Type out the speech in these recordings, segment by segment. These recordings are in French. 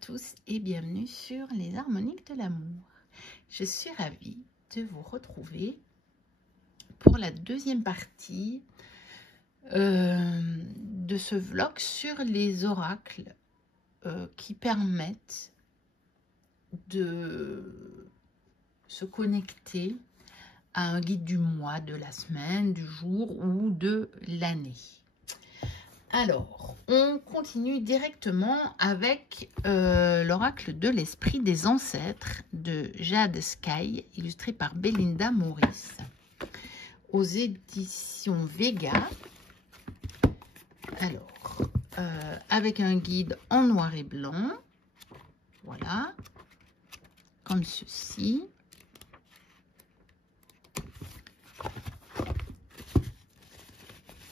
tous et bienvenue sur les harmoniques de l'amour. Je suis ravie de vous retrouver pour la deuxième partie de ce vlog sur les oracles qui permettent de se connecter à un guide du mois, de la semaine, du jour ou de l'année. Alors, on continue directement avec l'oracle de l'esprit des ancêtres de Jade Sky, illustré par Belinda Morris, aux éditions Vega. Alors, avec un guide en noir et blanc, voilà, comme ceci.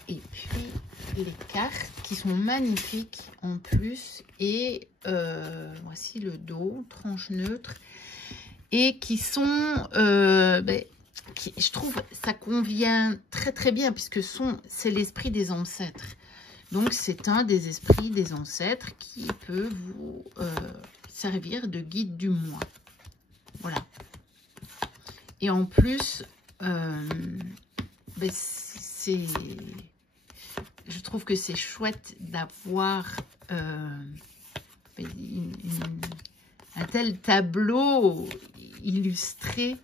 Et puis les cartes qui sont magnifiques en plus, et voici le dos, tranche neutre, et qui sont, je trouve ça convient très très bien puisque c'est l'esprit des ancêtres. Donc c'est un des esprits des ancêtres qui peut vous servir de guide du mois. Voilà. Et en plus, je trouve que c'est chouette d'avoir un tel tableau illustré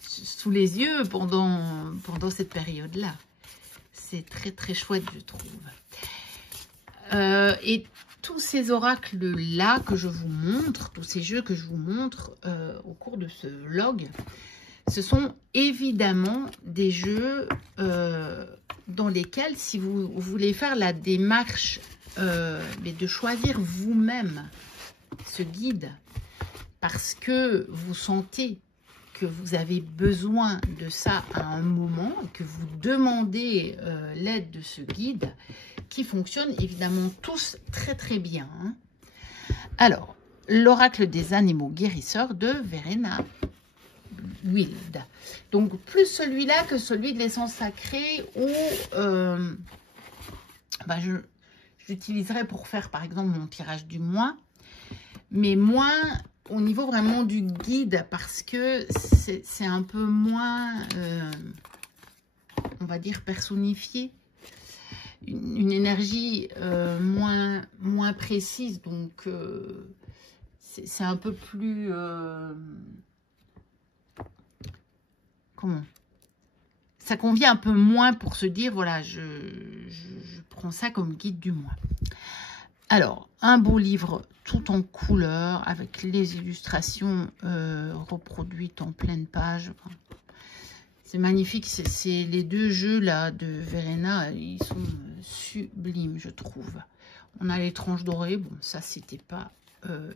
sous les yeux pendant cette période-là. C'est très très chouette, je trouve. Et tous ces oracles-là que je vous montre, tous ces jeux que je vous montre au cours de ce vlog, ce sont évidemment des jeux dans lesquels, si vous voulez faire la démarche de choisir vous-même ce guide, parce que vous sentez que vous avez besoin de ça à un moment, que vous demandez l'aide de ce guide, qui fonctionne évidemment tous très très bien. Hein. Alors, l'oracle des animaux guérisseurs de Verena Wild. Donc plus celui-là que celui de l'essence sacrée, où j'utiliserai pour faire par exemple mon tirage du mois, mais moins au niveau vraiment du guide, parce que c'est un peu moins, on va dire, personnifié, une énergie moins précise, donc c'est un peu plus... ça convient un peu moins pour se dire, voilà, je prends ça comme guide du mois. Alors, un beau livre tout en couleur, avec les illustrations reproduites en pleine page. C'est magnifique, c'est les deux jeux là de Verena, ils sont sublimes, je trouve. On a les tranches dorées, bon, ça c'était pas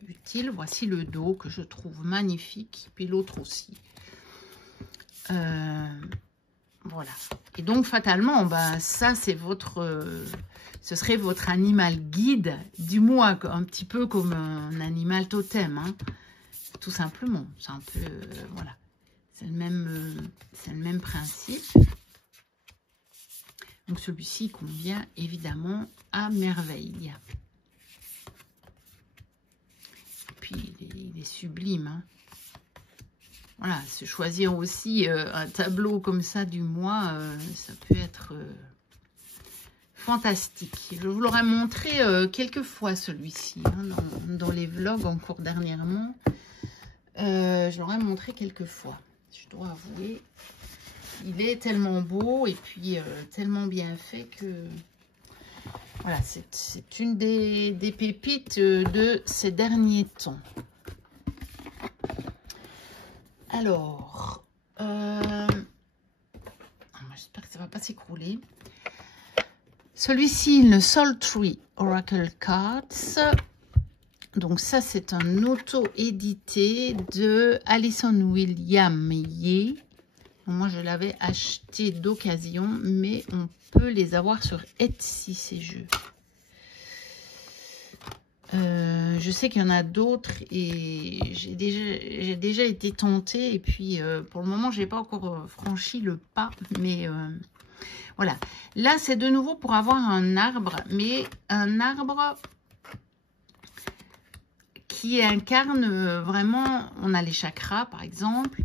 utile. Voici le dos que je trouve magnifique, puis l'autre aussi. Voilà. Et donc fatalement, ça c'est ce serait votre animal guide du mois, un petit peu comme un animal totem, hein, tout simplement. C'est un peu, voilà, c'est le même principe. Donc celui-ci convient évidemment à merveille. Et puis il est sublime, hein. Voilà, se choisir aussi un tableau comme ça du mois, ça peut être fantastique. Je vous l'aurais montré quelques fois celui-ci, hein, dans les vlogs encore dernièrement. Je l'aurais montré quelques fois, je dois avouer. Il est tellement beau et puis tellement bien fait que... Voilà, c'est une des pépites de ces derniers temps. Alors, j'espère que ça ne va pas s'écrouler. Celui-ci, le Sultry Oracle Cards. Donc ça, c'est un auto-édité de Alison William Ye. Moi, je l'avais acheté d'occasion, mais on peut les avoir sur Etsy, ces jeux. Je sais qu'il y en a d'autres et j'ai déjà été tentée, et puis pour le moment j'ai pas encore franchi le pas, mais Voilà. Là, c'est de nouveau pour avoir un arbre, mais un arbre qui incarne vraiment, on a les chakras par exemple,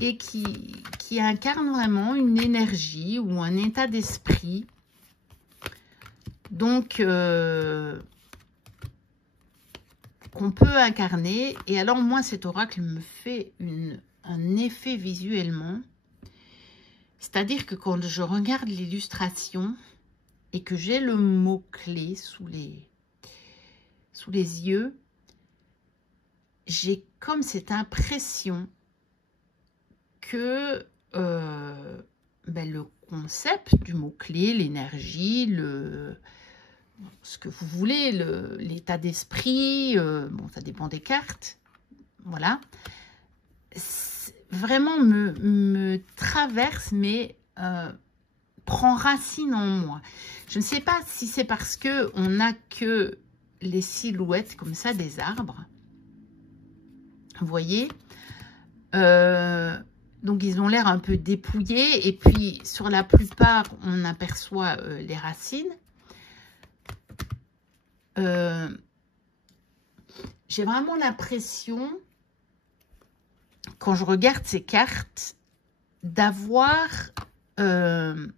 et qui incarne vraiment une énergie ou un état d'esprit. Donc, qu'on peut incarner. Et alors, moi, cet oracle me fait un effet visuellement. C'est-à-dire que quand je regarde l'illustration et que j'ai le mot-clé sous les yeux, j'ai comme cette impression que le concept du mot-clé, l'énergie, ce que vous voulez, l'état d'esprit, bon, ça dépend des cartes, voilà, vraiment me traverse, mais prend racine en moi. Je ne sais pas si c'est parce que on n'a que les silhouettes comme ça des arbres, vous voyez, donc ils ont l'air un peu dépouillés, et puis sur la plupart on aperçoit les racines. J'ai vraiment l'impression, quand je regarde ces cartes, d'avoir de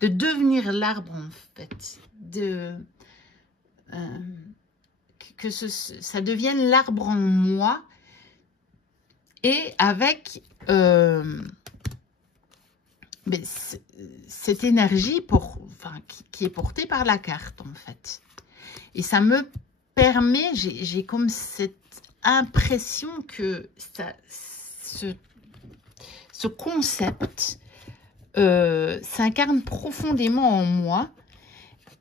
devenir l'arbre en fait, que ça devienne l'arbre en moi, et avec cette énergie qui est portée par la carte en fait. Et ça me permet, j'ai comme cette impression que ce concept s'incarne profondément en moi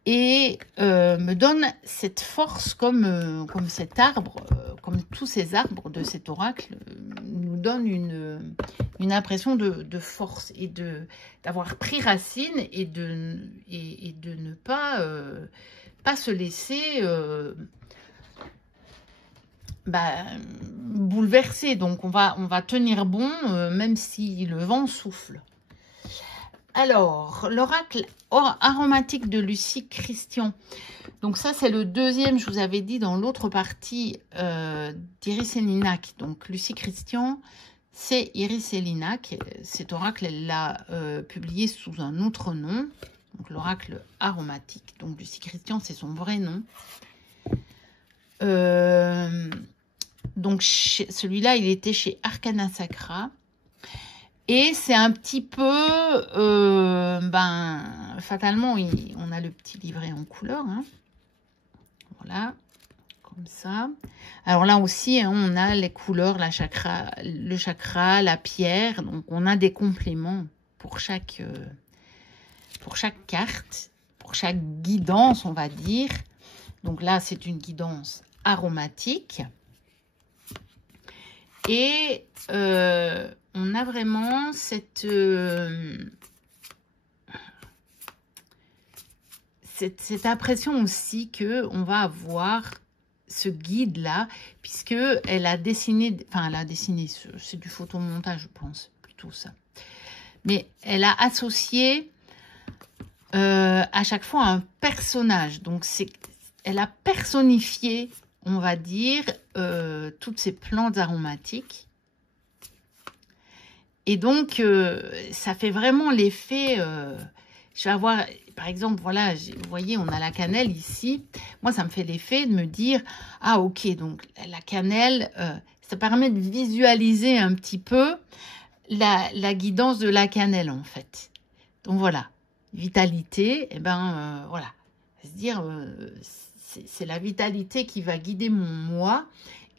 et me donne cette force comme cet arbre, comme tous ces arbres de cet oracle, nous donne une impression de force et d'avoir pris racine et de ne pas se laisser bouleverser. Donc on va tenir bon même si le vent souffle. Alors, l'oracle aromatique de Lucie Christian. Donc ça, c'est le deuxième, je vous avais dit, dans l'autre partie d'Iris et Linac. Donc, Lucie Christian, c'est Iris et Linac. Cet oracle, elle l'a publié sous un autre nom. Donc, l'oracle aromatique. Donc, Lucie Christian, c'est son vrai nom. Donc, celui-là, il était chez Arcana Sacra. Et c'est un petit peu, fatalement, on a le petit livret en couleur, hein. Voilà, comme ça. Alors là aussi, hein, on a les couleurs, le chakra, la pierre. Donc, on a des compléments pour chaque carte, pour chaque guidance, on va dire. Donc là, c'est une guidance aromatique. Et on a vraiment cette impression aussi que on va avoir ce guide là, puisque elle a dessiné, c'est du photomontage, je pense, plutôt ça. Mais elle a associé à chaque fois un personnage. Donc elle a personnifié, on va dire, toutes ces plantes aromatiques. Et donc, ça fait vraiment l'effet... je vais avoir, par exemple, voilà, vous voyez, on a la cannelle ici. Moi, ça me fait l'effet de me dire, ah, ok, donc la cannelle, ça permet de visualiser un petit peu la guidance de la cannelle, en fait. Donc, voilà, vitalité, et ben, voilà. Se dire, c'est la vitalité qui va guider mon moi.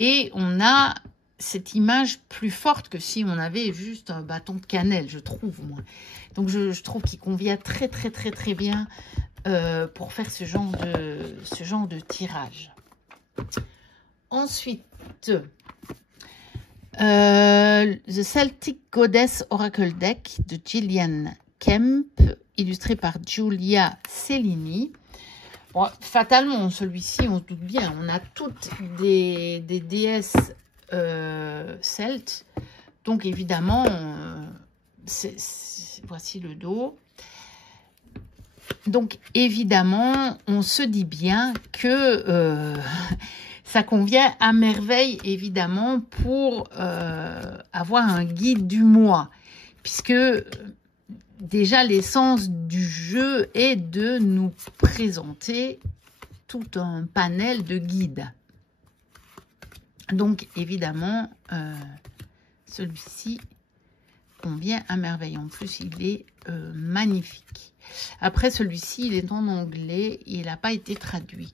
Et on a cette image plus forte que si on avait juste un bâton de cannelle, je trouve, moi. Donc, je trouve qu'il convient très, très, très, très bien pour faire ce genre de tirage. Ensuite, The Celtic Goddess Oracle Deck de Gillian Kemp, illustré par Giulia Cellini. Bon, fatalement, celui-ci, on se doute bien, on a toutes des déesses celtes. Donc, évidemment, voici le dos. Donc, évidemment, on se dit bien que ça convient à merveille, évidemment, pour avoir un guide du mois. Puisque déjà, l'essence du jeu est de nous présenter tout un panel de guides. Donc, évidemment, celui-ci convient à merveille. En plus, il est magnifique. Après, celui-ci, il est en anglais. Il n'a pas été traduit.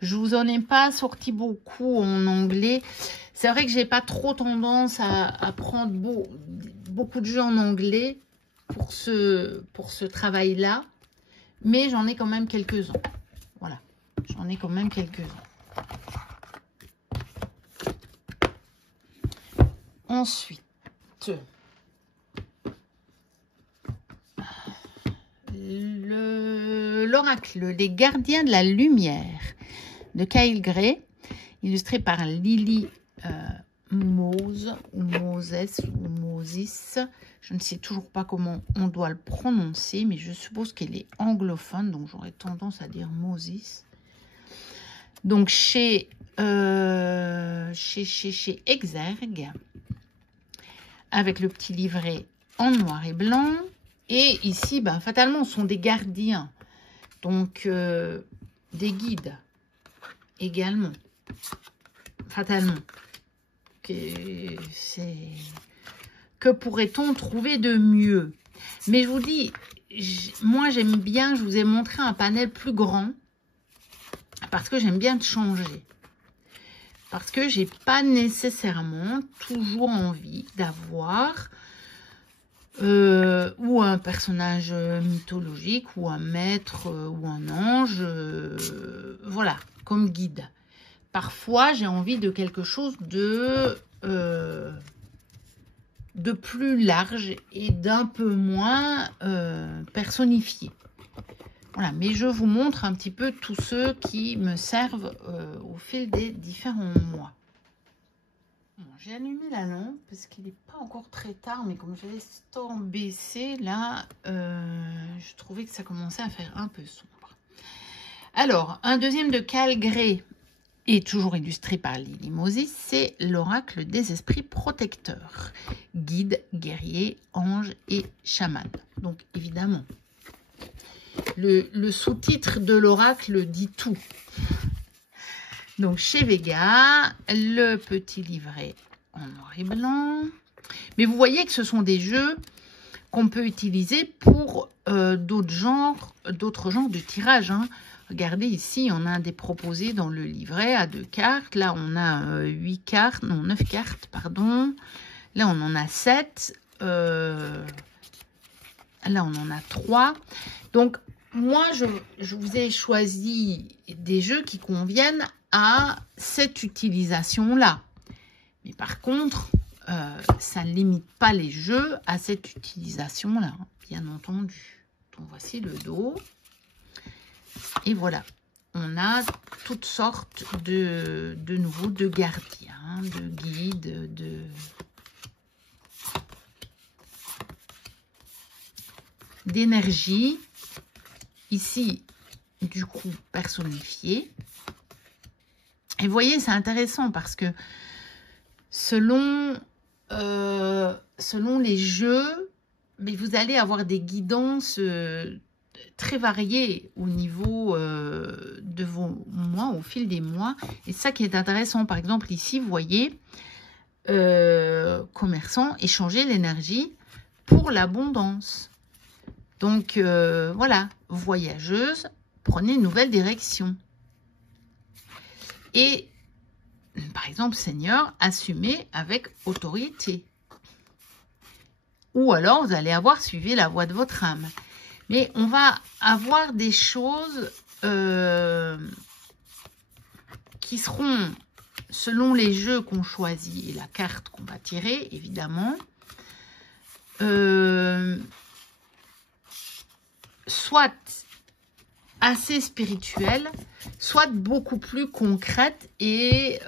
Je vous en ai pas sorti beaucoup en anglais. C'est vrai que j'ai pas trop tendance à prendre beaucoup de jeux en anglais pour ce travail-là. Mais j'en ai quand même quelques-uns. Voilà. J'en ai quand même quelques-uns. Ensuite, l'oracle, les gardiens de la lumière de Kyle Gray, illustré par Lily Mose ou Moses ou Moses. Je ne sais toujours pas comment on doit le prononcer, mais je suppose qu'elle est anglophone, donc j'aurais tendance à dire Moses. Donc chez Exergue, avec le petit livret en noir et blanc. Et ici, ben, fatalement, ce sont des gardiens. Donc, des guides également. Fatalement. Que pourrait-on trouver de mieux? Mais je vous dis, moi, j'aime bien, je vous ai montré un panel plus grand. Parce que j'aime bien changer. Parce que j'ai pas nécessairement toujours envie d'avoir ou un personnage mythologique, ou un maître, ou un ange, voilà, comme guide. Parfois, j'ai envie de quelque chose de plus large et d'un peu moins personnifié. Voilà, mais je vous montre un petit peu tous ceux qui me servent au fil des différents mois. Bon, j'ai allumé la lampe parce qu'il n'est pas encore très tard, mais comme j'avais ce temps baissé, là, je trouvais que ça commençait à faire un peu sombre. Alors, un deuxième de Kyle Gray, et toujours illustré par Lily Moses, c'est l'oracle des esprits protecteurs, guide, guerrier, ange et chaman. Donc, évidemment, le sous-titre de l'oracle dit tout. Donc, chez Vega, le petit livret en noir et blanc. Mais vous voyez que ce sont des jeux qu'on peut utiliser pour d'autres genres de tirage. Hein. Regardez ici, on a des proposés dans le livret à 2 cartes. Là, on a 8 cartes, non, 9 cartes, pardon. Là, on en a 7. Là, on en a 3. Donc, moi, je vous ai choisi des jeux qui conviennent à cette utilisation-là. Mais par contre, ça ne limite pas les jeux à cette utilisation-là, hein, bien entendu. Donc, voici le dos. Et voilà, on a toutes sortes de nouveaux, de gardiens, de guides, d'énergie. Ici, du coup, personnifié. Et vous voyez, c'est intéressant parce que selon les jeux, mais vous allez avoir des guidances très variées au niveau de vos mois, au fil des mois. Et ça qui est intéressant, par exemple, ici, vous voyez, commerçant, échanger l'énergie pour l'abondance. Donc, voilà, voyageuse, prenez une nouvelle direction. Et, par exemple, Seigneur, assumez avec autorité. Ou alors, vous allez avoir suivi la voie de votre âme. Mais on va avoir des choses qui seront, selon les jeux qu'on choisit et la carte qu'on va tirer, évidemment, soit assez spirituelle, soit beaucoup plus concrète et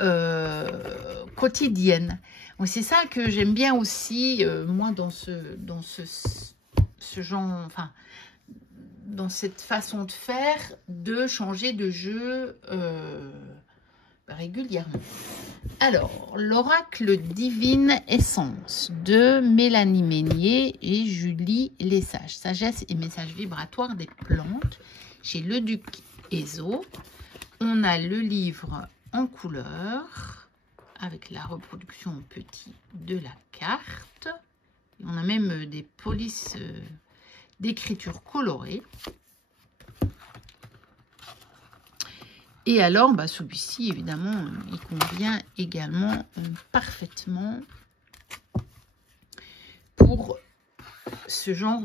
quotidienne. C'est ça que j'aime bien aussi, moi, dans ce genre, enfin, dans cette façon de faire, de changer de jeu régulièrement. Alors, l'oracle Divine Essence de Mélanie Meignier et Julie Lesage. Sagesse et messages vibratoires des plantes chez Le Duc Ezo. On a le livre en couleur avec la reproduction petit de la carte. On a même des polices d'écriture colorée. Et alors, celui-ci, évidemment, il convient également parfaitement pour ce genre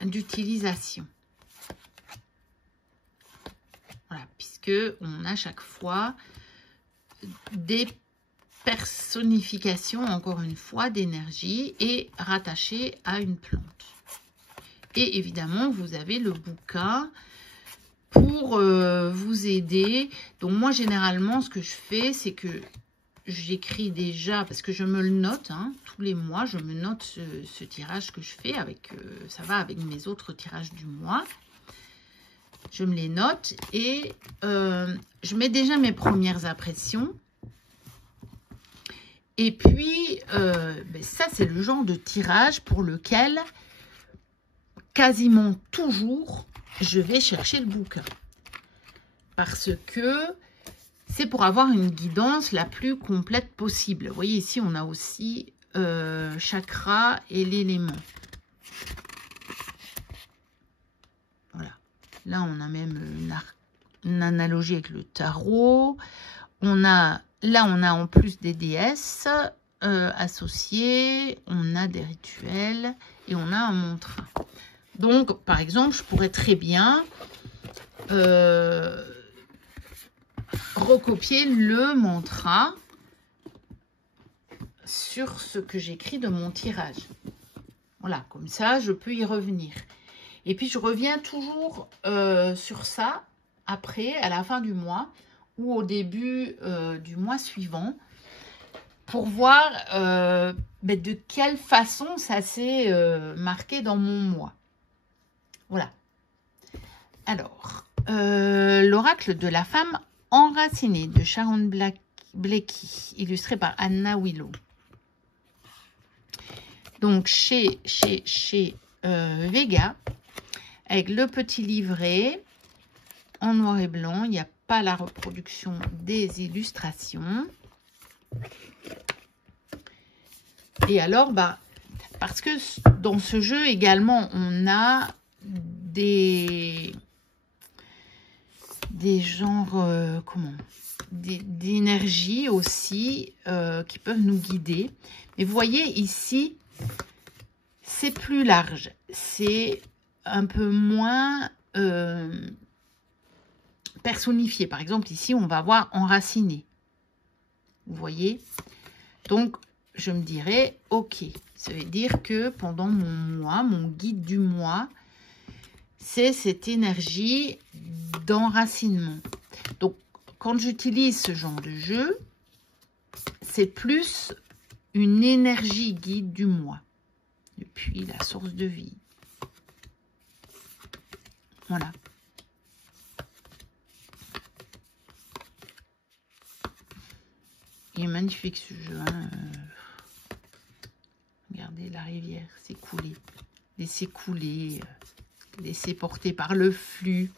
d'utilisation. Voilà, puisque on a chaque fois des personnifications, encore une fois, d'énergie et rattachées à une plante. Et évidemment, vous avez le bouquin pour vous aider. Donc moi, généralement, ce que je fais, c'est que j'écris déjà, parce que je me le note, hein, tous les mois, je me note ce tirage que je fais, avec, ça va avec mes autres tirages du mois. Je me les note et je mets déjà mes premières impressions. Et puis, ça, c'est le genre de tirage pour lequel, quasiment toujours, je vais chercher le bouquin. Parce que c'est pour avoir une guidance la plus complète possible. Vous voyez, ici, on a aussi chakra et l'élément. Voilà. Là, on a même une analogie avec le tarot. Là, on a en plus des déesses associées. On a des rituels et on a un mantra. Donc, par exemple, je pourrais très bien recopier le mantra sur ce que j'écris de mon tirage. Voilà, comme ça, je peux y revenir. Et puis, je reviens toujours sur ça après, à la fin du mois ou au début du mois suivant pour voir de quelle façon ça s'est marqué dans mon mois. Voilà. Alors, l'oracle de la femme enracinée de Sharon Blakey, illustré par Anna Willow. Donc, chez Vega, avec le petit livret en noir et blanc. Il n'y a pas la reproduction des illustrations. Et alors, parce que dans ce jeu également, on a des genres, d'énergie aussi qui peuvent nous guider. Mais vous voyez ici, c'est plus large. C'est un peu moins personnifié. Par exemple, ici, on va voir enraciné. Vous voyez? Donc, je me dirais, ok, ça veut dire que pendant mon mois, mon guide du mois, c'est cette énergie d'enracinement. Donc, quand j'utilise ce genre de jeu, c'est plus une énergie guide du mois. Depuis la source de vie. Voilà. Il est magnifique ce jeu. Hein. Regardez la rivière s'écouler. Laisser couler. Laisser porter par le flux.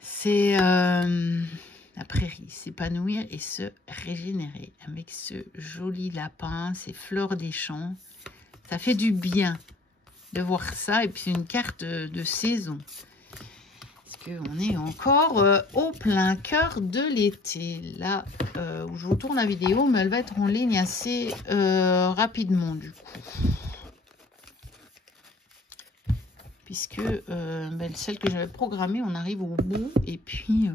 C'est la prairie, s'épanouir et se régénérer. Avec ce joli lapin, ces fleurs des champs. Ça fait du bien de voir ça. Et puis c'est une carte de saison. Parce qu'on est encore au plein cœur de l'été. Là où je vous tourne la vidéo, mais elle va être en ligne assez rapidement du coup. Puisque celle que j'avais programmée, on arrive au bout. Et puis,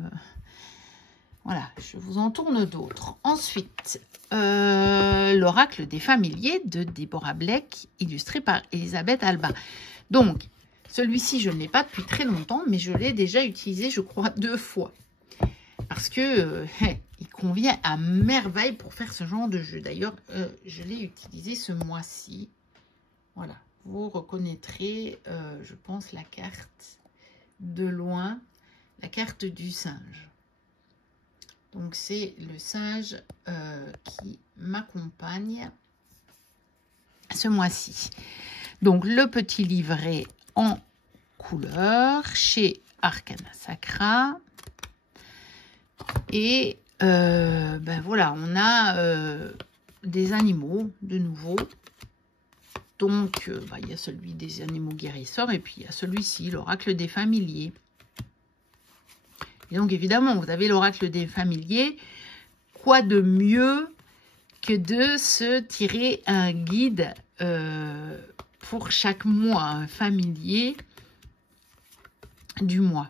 voilà, je vous en tourne d'autres. Ensuite, l'oracle des familiers de Deborah Blake, illustré par Elisabeth Alba. Donc, Celui-ci, je ne l'ai pas depuis très longtemps, mais je l'ai déjà utilisé, je crois, 2 fois. Parce que il convient à merveille pour faire ce genre de jeu. D'ailleurs, je l'ai utilisé ce mois-ci. Voilà, vous reconnaîtrez, je pense, la carte de loin, la carte du singe. Donc, c'est le singe qui m'accompagne ce mois-ci. Donc, le petit livret en couleur chez Arcana Sacra. Et ben voilà, on a des animaux de nouveau. Donc, il y a celui des animaux guérisseurs et puis il y a celui-ci, l'oracle des familiers. Et donc, évidemment, vous avez l'oracle des familiers. Quoi de mieux que de se tirer un guide pour chaque mois, un familier du mois.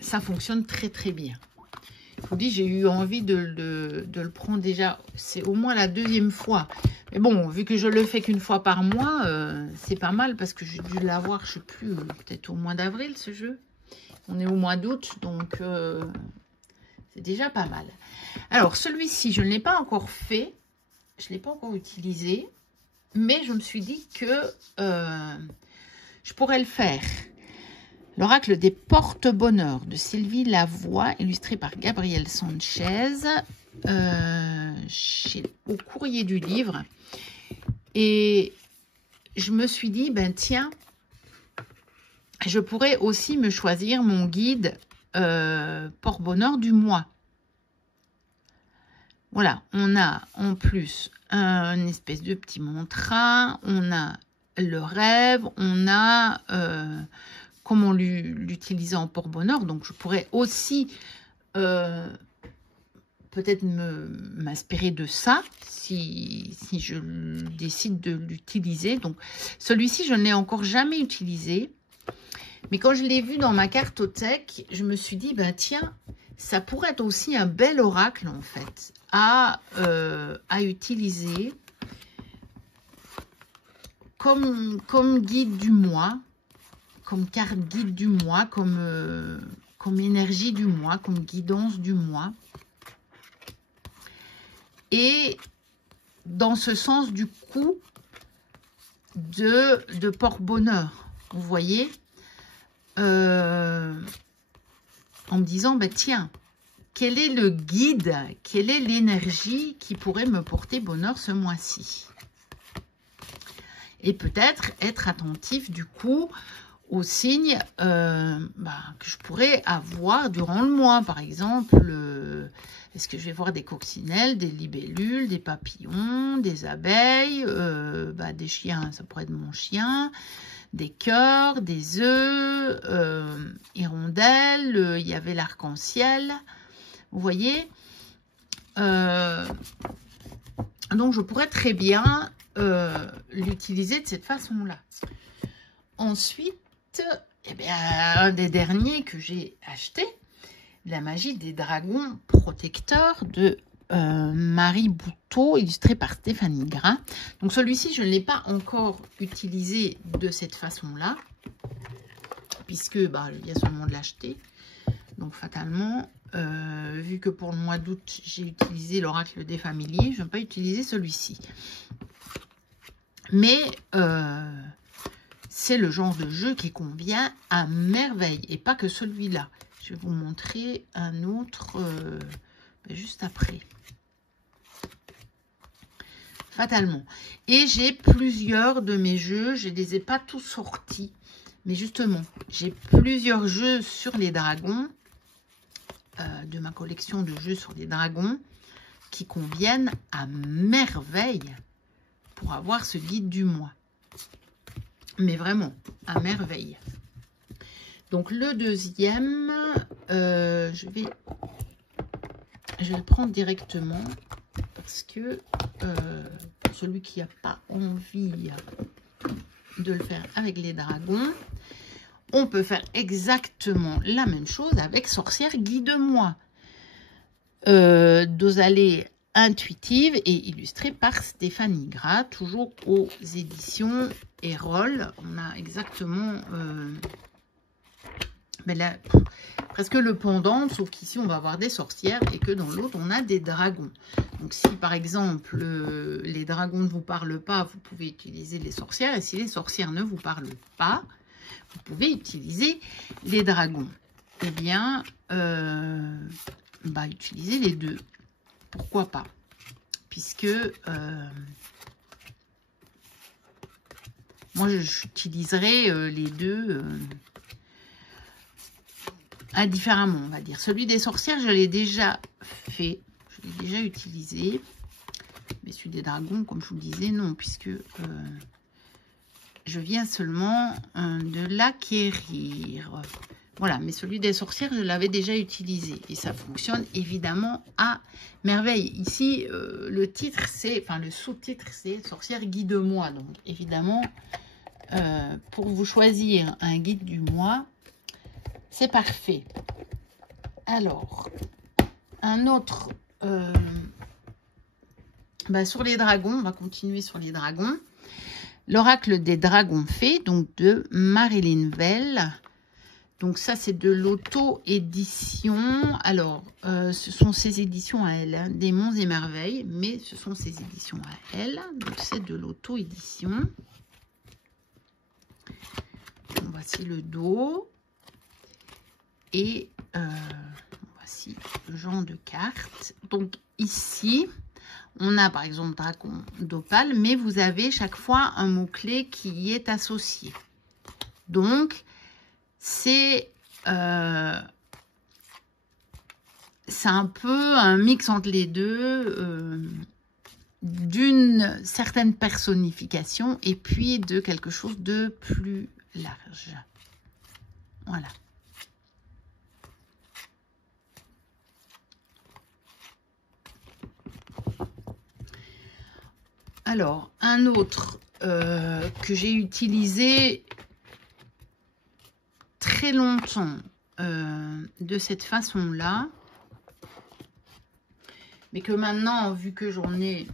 Ça fonctionne très très bien. Je vous dis, j'ai eu envie de le prendre déjà. C'est au moins la 2e fois. Mais bon, vu que je le fais qu'une fois par mois, c'est pas mal parce que j'ai dû l'avoir, je sais plus, peut-être au mois d'avril ce jeu. On est au mois d'août, donc c'est déjà pas mal. Alors, celui-ci, je ne l'ai pas encore fait. Je ne l'ai pas encore utilisé. Mais je me suis dit que je pourrais le faire. L'oracle des porte-bonheur de Sylvie Lavoie, illustré par Gabriel Sanchez, au courrier du livre. Et je me suis dit, ben tiens, je pourrais aussi me choisir mon guide porte-bonheur du mois. Voilà, on a en plus une espèce de petit mantra, on a le rêve, on a comment l'utiliser en porte-bonheur. Donc, je pourrais aussi peut-être m'inspirer de ça si je décide de l'utiliser. Donc, celui-ci, je ne l'ai encore jamais utilisé. Mais quand je l'ai vu dans ma cartothèque, je me suis dit, ben tiens, ça pourrait être aussi un bel oracle, en fait, à utiliser comme guide du mois. Comme carte guide du mois, comme énergie du mois, comme guidance du mois. Et dans ce sens, du coup, de porte-bonheur. Vous voyez, en me disant, ben tiens, quel est le guide, quelle est l'énergie qui pourrait me porter bonheur ce mois-ci? Et peut-être être attentif, du coup, aux signes que je pourrais avoir durant le mois. Par exemple, est-ce que je vais voir des coccinelles, des libellules, des papillons, des abeilles, des chiens, ça pourrait être mon chien, des cœurs, des œufs, hirondelles, il y avait l'arc-en-ciel. Vous voyez, donc je pourrais très bien l'utiliser de cette façon-là. Ensuite, eh bien, un des derniers que j'ai acheté, la magie des dragons protecteurs de Marie Bouteau, illustré par Stéphanie Gras. Donc celui-ci, je ne l'ai pas encore utilisé de cette façon-là, puisque il y a seulement de l'acheter. Donc fatalement, vu que pour le mois d'août, j'ai utilisé l'oracle des familiers, je ne vais pas utiliser celui-ci. Mais c'est le genre de jeu qui convient à merveille. Et pas que celui-là. Je vais vous montrer un autre juste après. Fatalement. Et j'ai plusieurs de mes jeux. Je ne les ai pas tous sortis. Mais justement, j'ai plusieurs jeux sur les dragons. De ma collection de jeux sur les dragons. Qui conviennent à merveille pour avoir ce guide du mois. Mais vraiment, à merveille. Donc, le deuxième, je vais le prendre directement parce que pour celui qui n'a pas envie de le faire avec les dragons, on peut faire exactement la même chose avec Sorcière Guide-moi. D'osaler intuitive et illustrée par Stéphanie Gras, toujours aux éditions Erol. On a exactement là, presque le pendant, sauf qu'ici on va avoir des sorcières et que dans l'autre on a des dragons. Donc si par exemple les dragons ne vous parlent pas, vous pouvez utiliser les sorcières, et si les sorcières ne vous parlent pas, vous pouvez utiliser les dragons. Eh bien, utilisez les deux. Pourquoi pas? Puisque moi, j'utiliserai les deux indifféremment, on va dire. Celui des sorcières, je l'ai déjà fait. Je l'ai déjà utilisé. Mais celui des dragons, comme je vous le disais, non, puisque je viens seulement de l'acquérir. Voilà, mais celui des sorcières, je l'avais déjà utilisé. Et ça fonctionne évidemment à merveille. Ici, le titre, le sous-titre, c'est « Sorcière guide-moi ». Donc, évidemment, pour vous choisir un guide du mois, c'est parfait. Alors, un autre... sur les dragons, on va continuer sur les dragons. L'oracle des dragons fées, donc de Marilyn Vell. Donc ça, c'est de l'auto-édition. Alors, ce sont ses éditions à elle, hein, Démons et Merveilles, mais ce sont ses éditions à elle. Donc c'est de l'auto-édition. Voici le dos. Et voici le genre de carte. Donc ici, on a par exemple Dragon d'Opale, mais vous avez chaque fois un mot-clé qui y est associé. Donc, c'est un peu un mix entre les deux, d'une certaine personnification et puis de quelque chose de plus large. Voilà. Alors, un autre que j'ai utilisé très longtemps de cette façon-là, mais que maintenant, vu que j'en ai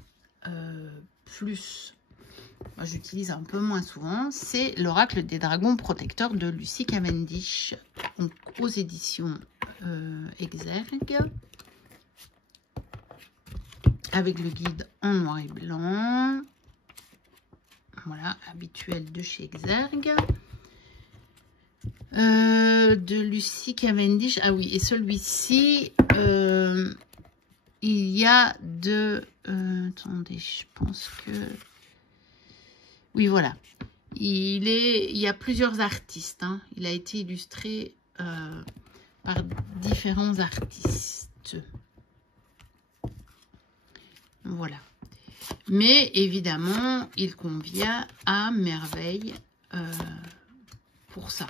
plus, j'utilise un peu moins souvent, c'est l'oracle des dragons protecteurs de Lucie Cavendish, donc aux éditions Exergue, avec le guide en noir et blanc, voilà, habituel de chez Exergue. De Lucie Cavendish, ah oui, et celui-ci, il y a attendez, je pense que... Oui, voilà. Il y a plusieurs artistes, hein. Il a été illustré par différents artistes. Voilà. Mais évidemment, il convient à merveille pour ça.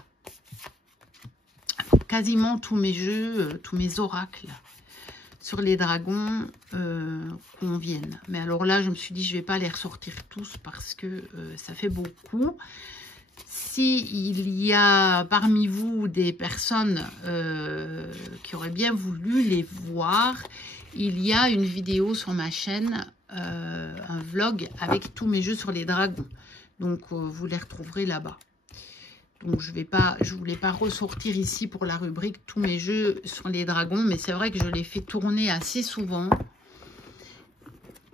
Quasiment tous mes jeux, tous mes oracles sur les dragons conviennent. Mais alors là, je me suis dit, je ne vais pas les ressortir tous parce que ça fait beaucoup. S'il y a parmi vous des personnes qui auraient bien voulu les voir, il y a une vidéo sur ma chaîne, un vlog avec tous mes jeux sur les dragons. Donc, vous les retrouverez là-bas. Donc, je voulais pas ressortir ici pour la rubrique tous mes jeux sur les dragons. Mais c'est vrai que je les fais tourner assez souvent.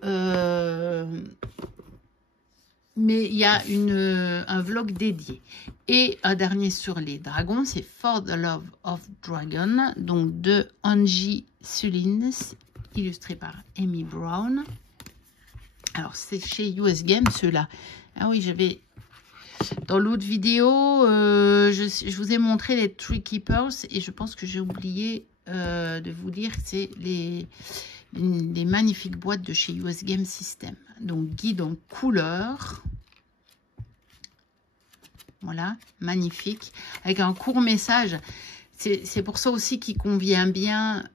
Mais il y a un vlog dédié. Et un dernier sur les dragons, c'est For the Love of Dragon, donc de Angie Sullins, illustré par Amy Brown. Alors, c'est chez US Games, ceux-là. Ah oui, j'avais... Dans l'autre vidéo, je vous ai montré les Tree Keepers et je pense que j'ai oublié de vous dire que c'est les magnifiques boîtes de chez US Game System. Donc, guide en couleur. Voilà, magnifique. Avec un court message. C'est pour ça aussi qu'il convient bien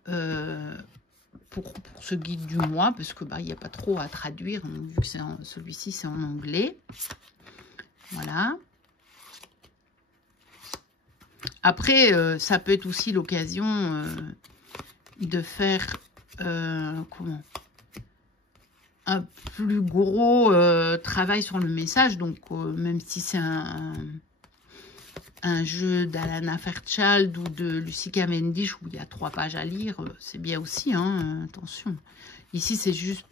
pour ce guide du mois, parce que il n'y a pas trop à traduire, vu que celui-ci, c'est en anglais. Voilà. Après, ça peut être aussi l'occasion de faire... comment un plus gros travail sur le message. Donc, même si c'est un jeu d'Alana Fairchild ou de Lucy Cavendish où il y a 3 pages à lire, c'est bien aussi, hein, attention. Ici, c'est juste,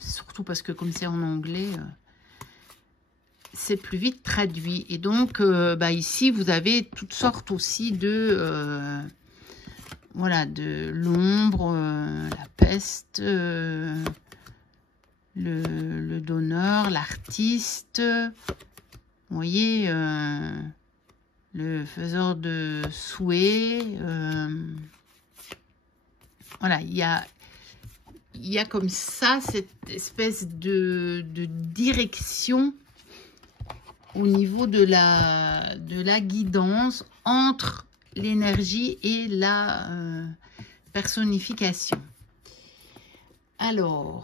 surtout parce que comme c'est en anglais, c'est plus vite traduit. Et donc, ici, vous avez toutes sortes aussi de... voilà, de l'ombre, la peste, le donneur, l'artiste, vous voyez, le faiseur de souhaits. Voilà, il y a comme ça cette espèce de direction au niveau de la guidance entre l'énergie et la personnification. Alors,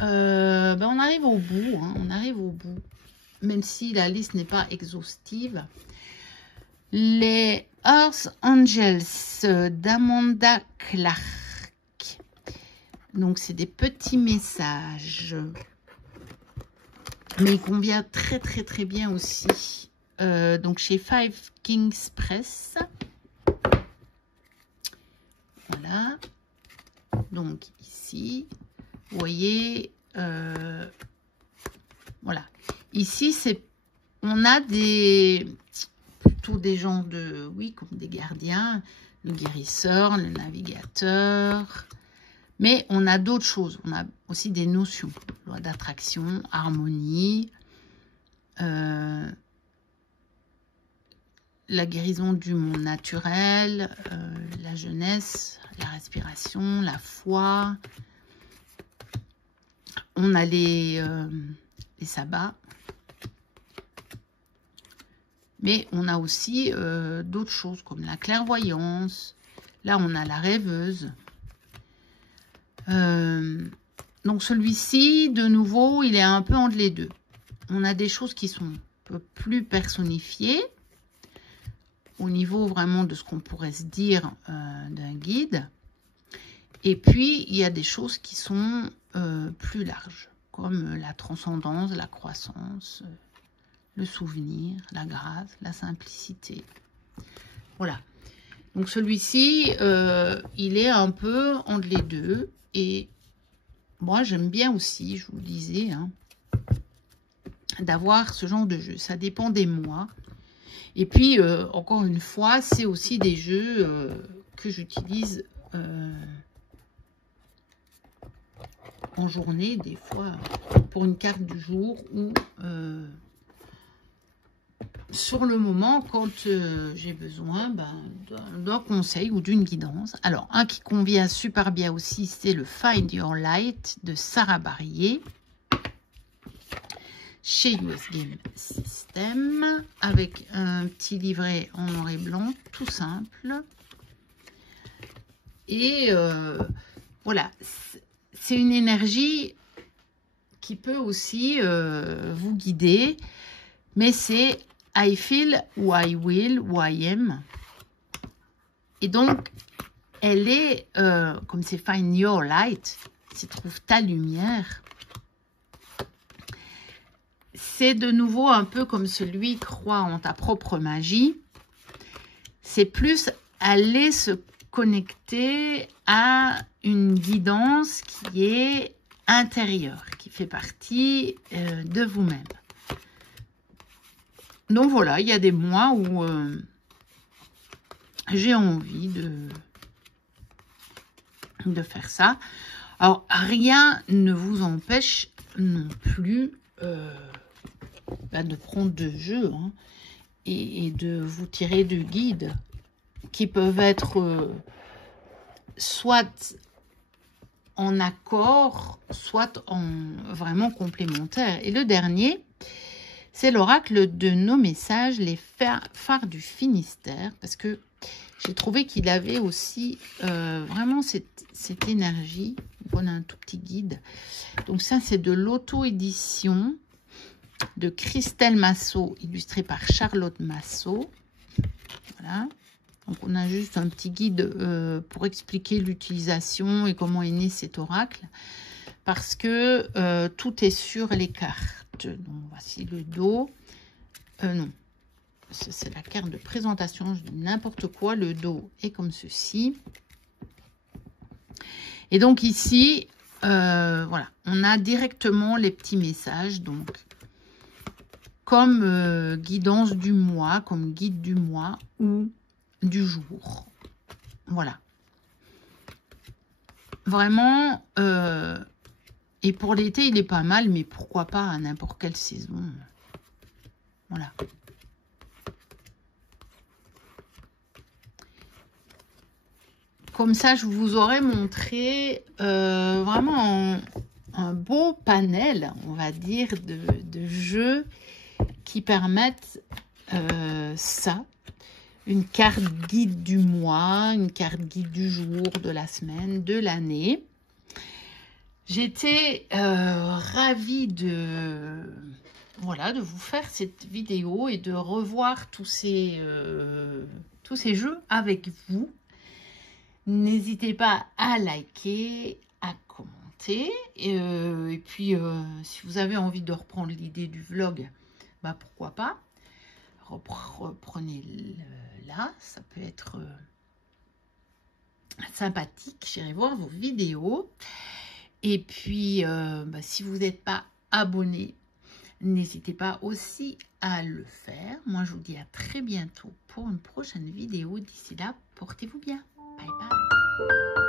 on arrive au bout, hein, on arrive au bout, même si la liste n'est pas exhaustive. Les Earth Angels d'Amanda Clark. Donc, c'est des petits messages. Mais il convient très, très, très bien aussi. Donc, chez Five Kings Press. Voilà. Donc, ici, vous voyez, voilà. Ici, on a plutôt des gens de, oui, comme des gardiens, le guérisseur, le navigateur. Mais on a d'autres choses. On a aussi des notions. Loi d'attraction, harmonie, la guérison du monde naturel, la jeunesse, la respiration, la foi. On a les sabbats. Mais on a aussi d'autres choses comme la clairvoyance. Là, on a la rêveuse. Donc celui-ci, de nouveau, il est un peu entre les deux. On a des choses qui sont un peu plus personnifiées au niveau vraiment de ce qu'on pourrait se dire d'un guide. Et puis, il y a des choses qui sont plus larges, comme la transcendance, la croissance, le souvenir, la grâce, la simplicité. Voilà. Donc celui-ci, il est un peu entre les deux. Et moi, j'aime bien aussi, je vous le disais, hein, d'avoir ce genre de jeu. Ça dépend des mois. Et puis, encore une fois, c'est aussi des jeux que j'utilise en journée, des fois, pour une carte du jour ou sur le moment, quand j'ai besoin d'un conseil ou d'une guidance. Alors, un qui convient super bien aussi, c'est le Find Your Light de Sarah Barrier chez US Game System, avec un petit livret en noir et blanc, tout simple. Et voilà, c'est une énergie qui peut aussi vous guider, mais c'est I feel ou I will ou I am. Et donc, elle est, comme c'est Find Your Light, c'est trouve ta lumière. C'est de nouveau un peu comme celui croit en ta propre magie. C'est plus aller se connecter à une guidance qui est intérieure, qui fait partie de vous-même. Donc voilà, il y a des mois où j'ai envie de faire ça. Alors, rien ne vous empêche non plus de prendre de jeux hein, et de vous tirer de guides qui peuvent être soit en accord, soit vraiment complémentaires. Et le dernier, c'est l'oracle de nos messages, les phares du Finistère, parce que j'ai trouvé qu'il avait aussi vraiment cette énergie. Voilà un tout petit guide. Donc ça, c'est de l'auto-édition de Christelle Massot, illustré par Charlotte Massot. Voilà. Donc on a juste un petit guide pour expliquer l'utilisation et comment est né cet oracle. parce que tout est sur les cartes. Donc, voici le dos. Non, c'est la carte de présentation, je dis n'importe quoi. Le dos est comme ceci. Et donc ici, voilà, on a directement les petits messages, donc comme guidance du mois, comme guide du mois ou du jour. Voilà. Vraiment, et pour l'été, il est pas mal, mais pourquoi pas à n'importe quelle saison. Voilà. Comme ça, je vous aurais montré vraiment un beau panel, on va dire, de jeux qui permettent ça. Une carte guide du mois, une carte guide du jour, de la semaine, de l'année. J'étais ravie voilà, de vous faire cette vidéo et de revoir tous ces jeux avec vous. N'hésitez pas à liker, à commenter. Et puis, si vous avez envie de reprendre l'idée du vlog, bah pourquoi pas. Reprenez-le là, ça peut être sympathique. J'irai voir vos vidéos. Et puis, bah, si vous n'êtes pas abonné, n'hésitez pas aussi à le faire. Moi, je vous dis à très bientôt pour une prochaine vidéo. D'ici là, portez-vous bien. Bye bye.